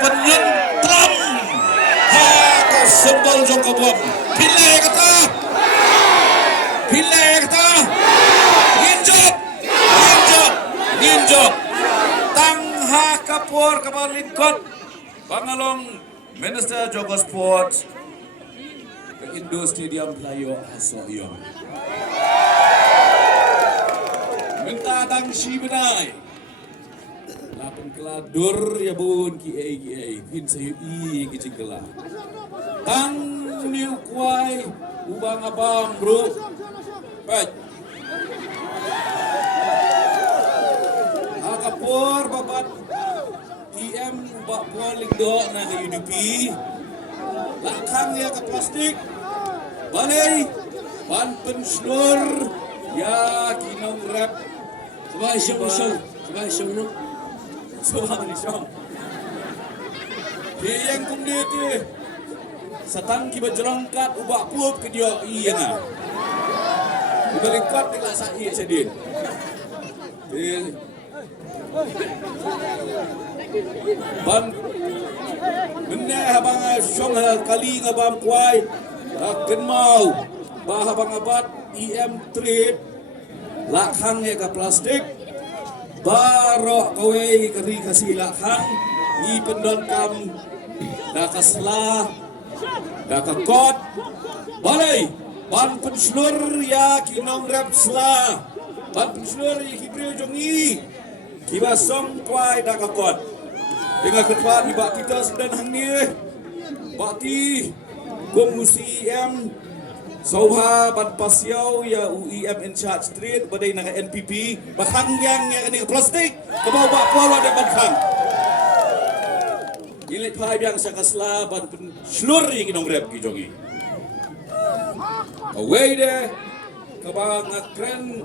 penentram ha ka sembol jong kabom pilih kata ninjok tang ha kapur kapal lingkot Bangalong Minister Jogo Sport ke Indo Stadium Playo Asoyo minta tang si benai lapan keladur ya bun kiai pin sayu i kicingkela tang niu kuai ubang abang bro baik akapor babat IM ubak poling do na ke UDP lakang ya ke plastik balai ban penslur ya kinong rap Sebagai syong no. Subhan Syam. Yang kumdit ni satang ki berjelongkat ubak pup ke dia iya na. Berlingkat dengan sai sedin. Ban benar abang syong kali ngabam kuai ken mau bah abang abat IM trip lakhang ya ka plastik barok kowe keri kasih lakhang i pendon kam da kaslah da ka kot balai ban penslur ya kinong rap slah ban penslur ya kibre jongi kibasong kuai da ka kot dengan ketua di bak kita sedang hang ni bakti komisi M Sauha ban pasiau ya UEM in charge street badai nang NPP bakang yang ni plastik ke bawah bak kuala ada bakang ilit pai yang sakasla ban slur ni kinong rep ki jongi away de ke bawah ngakren